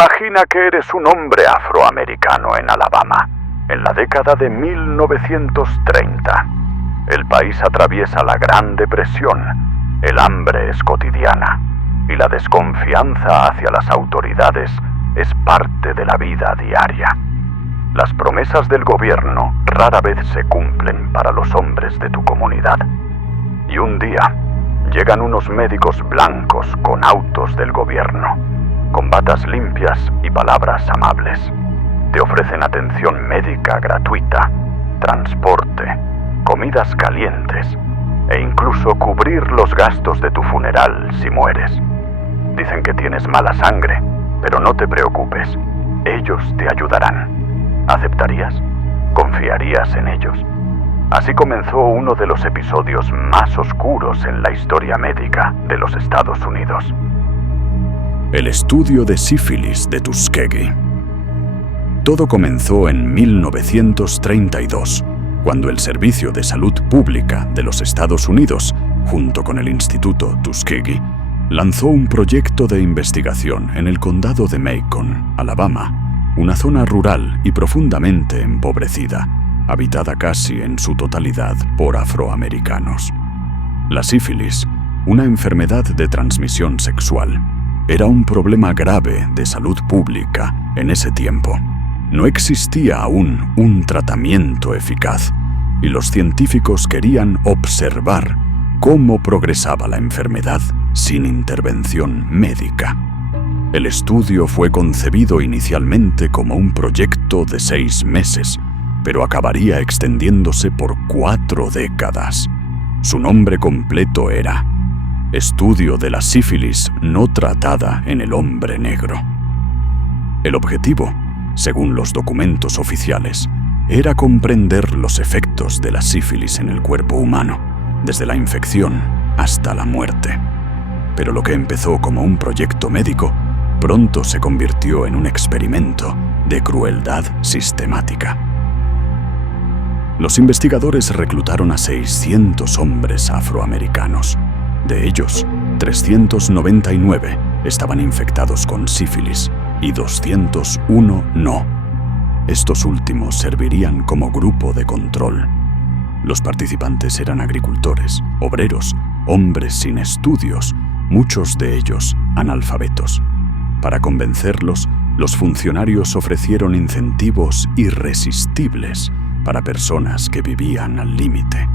Imagina que eres un hombre afroamericano en Alabama, en la década de 1930. El país atraviesa la Gran Depresión, el hambre es cotidiana y la desconfianza hacia las autoridades es parte de la vida diaria. Las promesas del gobierno rara vez se cumplen para los hombres de tu comunidad. Y un día llegan unos médicos blancos con autos del gobierno, con batas limpias y palabras amables. Te ofrecen atención médica gratuita, transporte, comidas calientes e incluso cubrir los gastos de tu funeral si mueres. Dicen que tienes mala sangre, pero no te preocupes, ellos te ayudarán. ¿Aceptarías? ¿Confiarías en ellos? Así comenzó uno de los episodios más oscuros en la historia médica de los Estados Unidos. El estudio de sífilis de Tuskegee. Todo comenzó en 1932, cuando el Servicio de Salud Pública de los Estados Unidos, junto con el Instituto Tuskegee, lanzó un proyecto de investigación en el condado de Macon, Alabama, una zona rural y profundamente empobrecida, habitada casi en su totalidad por afroamericanos. La sífilis, una enfermedad de transmisión sexual, era un problema grave de salud pública en ese tiempo. No existía aún un tratamiento eficaz y los científicos querían observar cómo progresaba la enfermedad sin intervención médica. El estudio fue concebido inicialmente como un proyecto de 6 meses, pero acabaría extendiéndose por 4 décadas. Su nombre completo era Estudio de la sífilis no tratada en el hombre negro. El objetivo, según los documentos oficiales, era comprender los efectos de la sífilis en el cuerpo humano, desde la infección hasta la muerte. Pero lo que empezó como un proyecto médico, pronto se convirtió en un experimento de crueldad sistemática. Los investigadores reclutaron a 600 hombres afroamericanos. De ellos, 399 estaban infectados con sífilis y 201 no. Estos últimos servirían como grupo de control. Los participantes eran agricultores, obreros, hombres sin estudios, muchos de ellos analfabetos. Para convencerlos, los funcionarios ofrecieron incentivos irresistibles para personas que vivían al límite.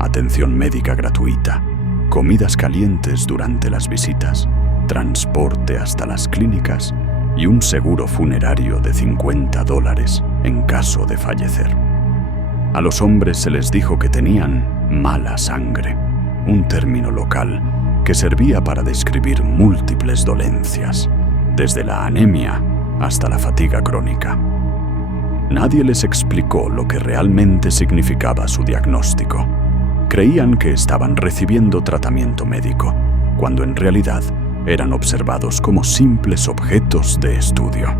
Atención médica gratuita, comidas calientes durante las visitas, transporte hasta las clínicas y un seguro funerario de $50 en caso de fallecer. A los hombres se les dijo que tenían mala sangre, un término local que servía para describir múltiples dolencias, desde la anemia hasta la fatiga crónica. Nadie les explicó lo que realmente significaba su diagnóstico. Creían que estaban recibiendo tratamiento médico, cuando en realidad eran observados como simples objetos de estudio.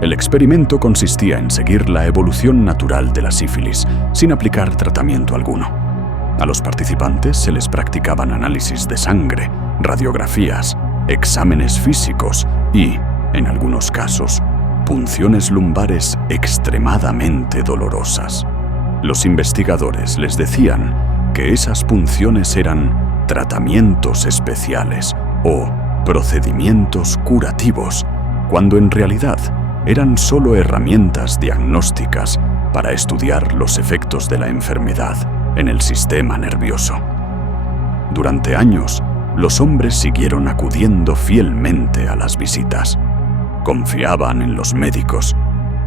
El experimento consistía en seguir la evolución natural de la sífilis, sin aplicar tratamiento alguno. A los participantes se les practicaban análisis de sangre, radiografías, exámenes físicos y, en algunos casos, punciones lumbares extremadamente dolorosas. Los investigadores les decían que esas punciones eran tratamientos especiales o procedimientos curativos, cuando en realidad eran solo herramientas diagnósticas para estudiar los efectos de la enfermedad en el sistema nervioso. Durante años, los hombres siguieron acudiendo fielmente a las visitas. Confiaban en los médicos,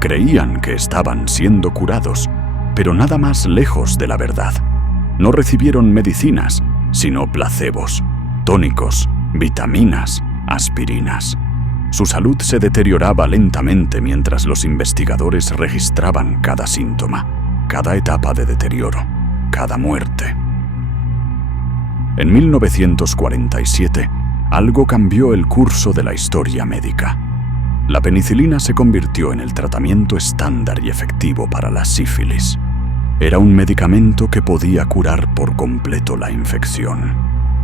creían que estaban siendo curados, pero nada más lejos de la verdad. No recibieron medicinas, sino placebos, tónicos, vitaminas, aspirinas. Su salud se deterioraba lentamente mientras los investigadores registraban cada síntoma, cada etapa de deterioro, cada muerte. En 1947, algo cambió el curso de la historia médica. La penicilina se convirtió en el tratamiento estándar y efectivo para la sífilis. era un medicamento que podía curar por completo la infección.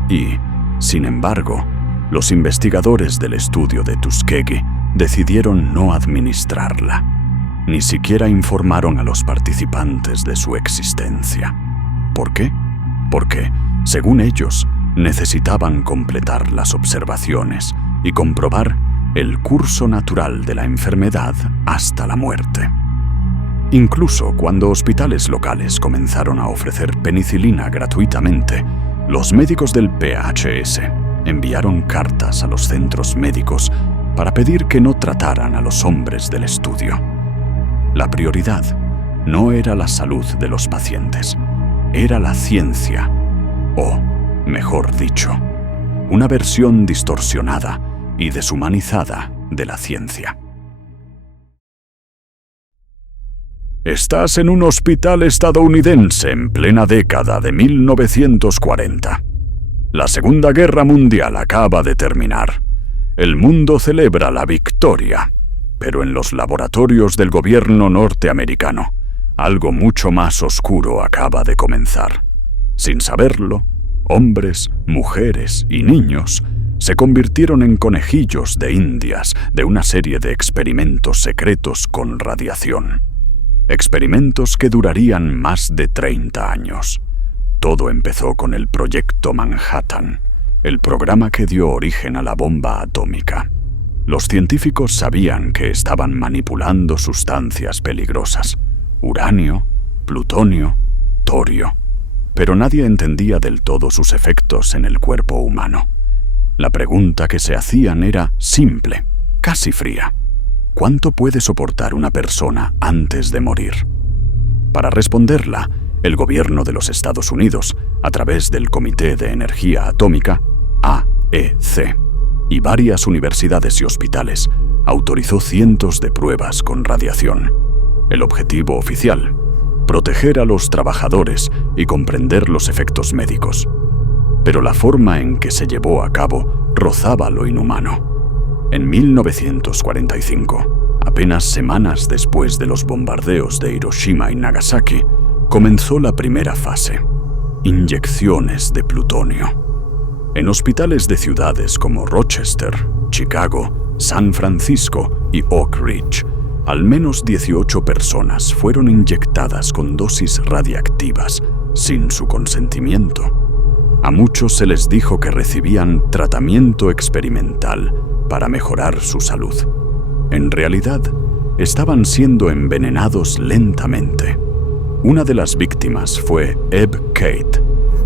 Y, sin embargo, los investigadores del estudio de Tuskegee decidieron no administrarla. Ni siquiera informaron a los participantes de su existencia. ¿Por qué? Porque, según ellos, necesitaban completar las observaciones y comprobar el curso natural de la enfermedad hasta la muerte. Incluso cuando hospitales locales comenzaron a ofrecer penicilina gratuitamente, los médicos del PHS enviaron cartas a los centros médicos para pedir que no trataran a los hombres del estudio. La prioridad no era la salud de los pacientes, era la ciencia, o, mejor dicho, una versión distorsionada y deshumanizada de la ciencia. Estás en un hospital estadounidense en plena década de 1940. La Segunda Guerra Mundial acaba de terminar. El mundo celebra la victoria, pero en los laboratorios del gobierno norteamericano, algo mucho más oscuro acaba de comenzar. Sin saberlo, hombres, mujeres y niños se convirtieron en conejillos de indias de una serie de experimentos secretos con radiación. Experimentos que durarían más de 30 años. Todo empezó con el Proyecto Manhattan, el programa que dio origen a la bomba atómica. Los científicos sabían que estaban manipulando sustancias peligrosas: uranio, plutonio, torio. Pero nadie entendía del todo sus efectos en el cuerpo humano. La pregunta que se hacían era simple, casi fría. ¿Cuánto puede soportar una persona antes de morir? Para responderla, el gobierno de los Estados Unidos, a través del Comité de Energía Atómica, AEC, y varias universidades y hospitales, autorizó cientos de pruebas con radiación. El objetivo oficial: proteger a los trabajadores y comprender los efectos médicos. Pero la forma en que se llevó a cabo rozaba lo inhumano. En 1945, apenas semanas después de los bombardeos de Hiroshima y Nagasaki, comenzó la primera fase: inyecciones de plutonio. En hospitales de ciudades como Rochester, Chicago, San Francisco y Oak Ridge, al menos 18 personas fueron inyectadas con dosis radiactivas sin su consentimiento. A muchos se les dijo que recibían tratamiento experimental para mejorar su salud. En realidad, estaban siendo envenenados lentamente. Una de las víctimas fue Ebb Kate,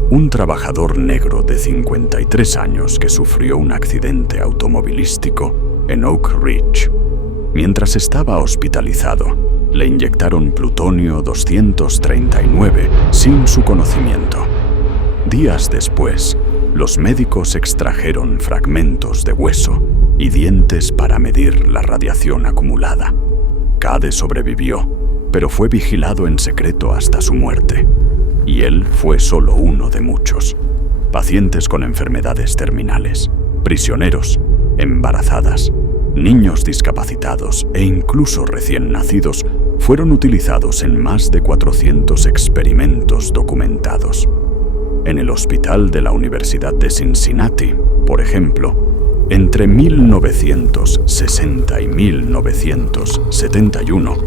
un trabajador negro de 53 años que sufrió un accidente automovilístico en Oak Ridge. Mientras estaba hospitalizado, le inyectaron plutonio 239 sin su conocimiento. Días después, los médicos extrajeron fragmentos de hueso y dientes para medir la radiación acumulada. Cade sobrevivió, pero fue vigilado en secreto hasta su muerte. Y él fue solo uno de muchos. Pacientes con enfermedades terminales, prisioneros, embarazadas, niños discapacitados e incluso recién nacidos fueron utilizados en más de 400 experimentos documentados. En el hospital de la Universidad de Cincinnati, por ejemplo, entre 1960 y 1971,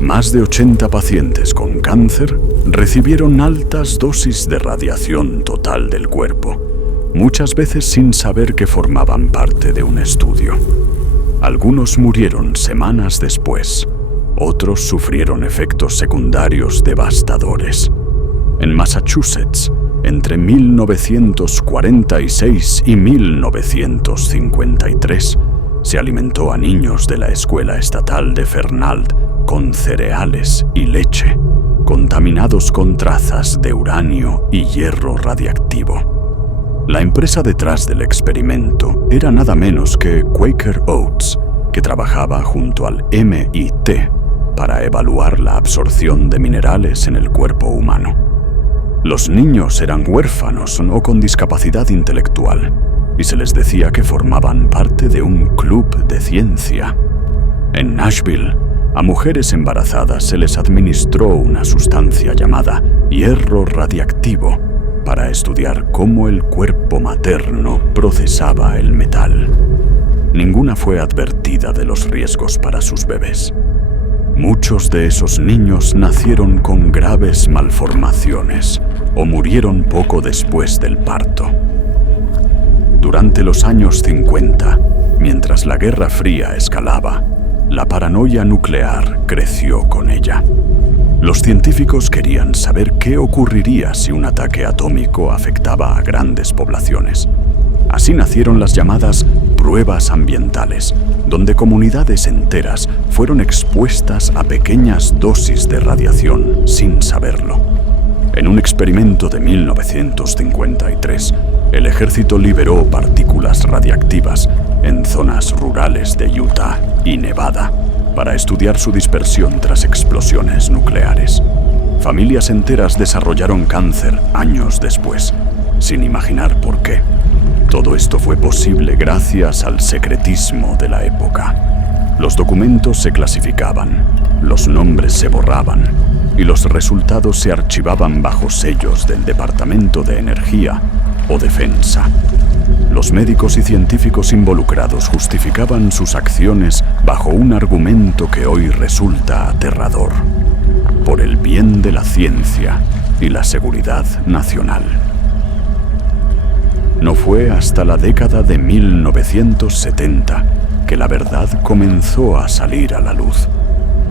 más de 80 pacientes con cáncer recibieron altas dosis de radiación total del cuerpo, muchas veces sin saber que formaban parte de un estudio. Algunos murieron semanas después, otros sufrieron efectos secundarios devastadores. En Massachusetts, entre 1946 y 1953, se alimentó a niños de la escuela estatal de Fernald con cereales y leche, contaminados con trazas de uranio y hierro radiactivo. La empresa detrás del experimento era nada menos que Quaker Oats, que trabajaba junto al MIT para evaluar la absorción de minerales en el cuerpo humano. Los niños eran huérfanos o con discapacidad intelectual, y se les decía que formaban parte de un club de ciencia. En Nashville, A mujeres embarazadas se les administró una sustancia llamada hierro radiactivo para estudiar cómo el cuerpo materno procesaba el metal. Ninguna fue advertida de los riesgos para sus bebés. Muchos de esos niños nacieron con graves malformaciones o murieron poco después del parto. Durante los años 50, mientras la Guerra Fría escalaba, la paranoia nuclear creció con ella. Los científicos querían saber qué ocurriría si un ataque atómico afectaba a grandes poblaciones. Así nacieron las llamadas pruebas ambientales, donde comunidades enteras fueron expuestas a pequeñas dosis de radiación sin saberlo. En un experimento de 1953, el ejército liberó partículas radiactivas en zonas rurales de Utah y Nevada para estudiar su dispersión tras explosiones nucleares. Familias enteras desarrollaron cáncer años después, sin imaginar por qué. Todo esto fue posible gracias al secretismo de la época. Los documentos se clasificaban, los nombres se borraban y los resultados se archivaban bajo sellos del Departamento de Energía o Defensa. Los médicos y científicos involucrados justificaban sus acciones bajo un argumento que hoy resulta aterrador: por el bien de la ciencia y la seguridad nacional. No fue hasta la década de 1970 que la verdad comenzó a salir a la luz.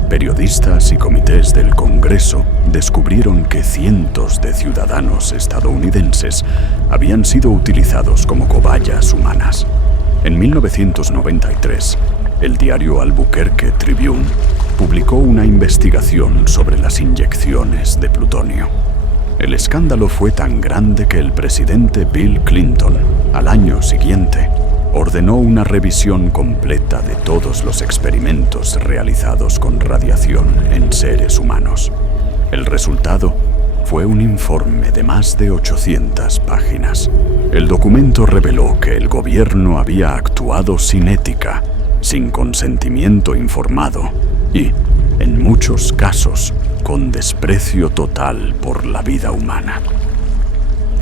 Periodistas y comités del Congreso descubrieron que cientos de ciudadanos estadounidenses habían sido utilizados como cobayas humanas. En 1993, el diario Albuquerque Tribune publicó una investigación sobre las inyecciones de plutonio. El escándalo fue tan grande que el presidente Bill Clinton, al año siguiente, ordenó una revisión completa de todos los experimentos realizados con radiación en seres humanos. El resultado fue un informe de más de 800 páginas. El documento reveló que el gobierno había actuado sin ética, sin consentimiento informado y, en muchos casos, con desprecio total por la vida humana.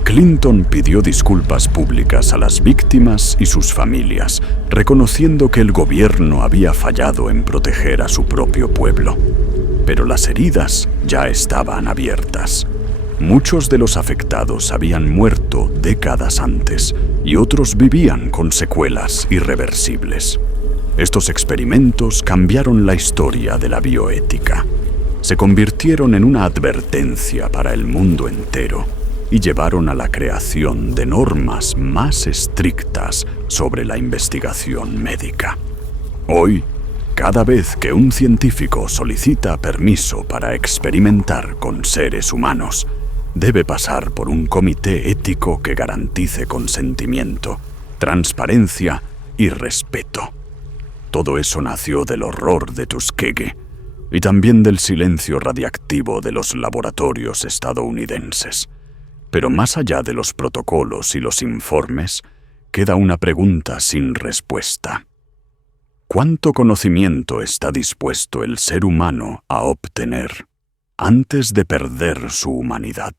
Clinton pidió disculpas públicas a las víctimas y sus familias, reconociendo que el gobierno había fallado en proteger a su propio pueblo. Pero las heridas ya estaban abiertas. Muchos de los afectados habían muerto décadas antes y otros vivían con secuelas irreversibles. Estos experimentos cambiaron la historia de la bioética. Se convirtieron en una advertencia para el mundo entero y llevaron a la creación de normas más estrictas sobre la investigación médica. Hoy, cada vez que un científico solicita permiso para experimentar con seres humanos, debe pasar por un comité ético que garantice consentimiento, transparencia y respeto. Todo eso nació del horror de Tuskegee y también del silencio radiactivo de los laboratorios estadounidenses. Pero más allá de los protocolos y los informes, queda una pregunta sin respuesta. ¿Cuánto conocimiento está dispuesto el ser humano a obtener antes de perder su humanidad?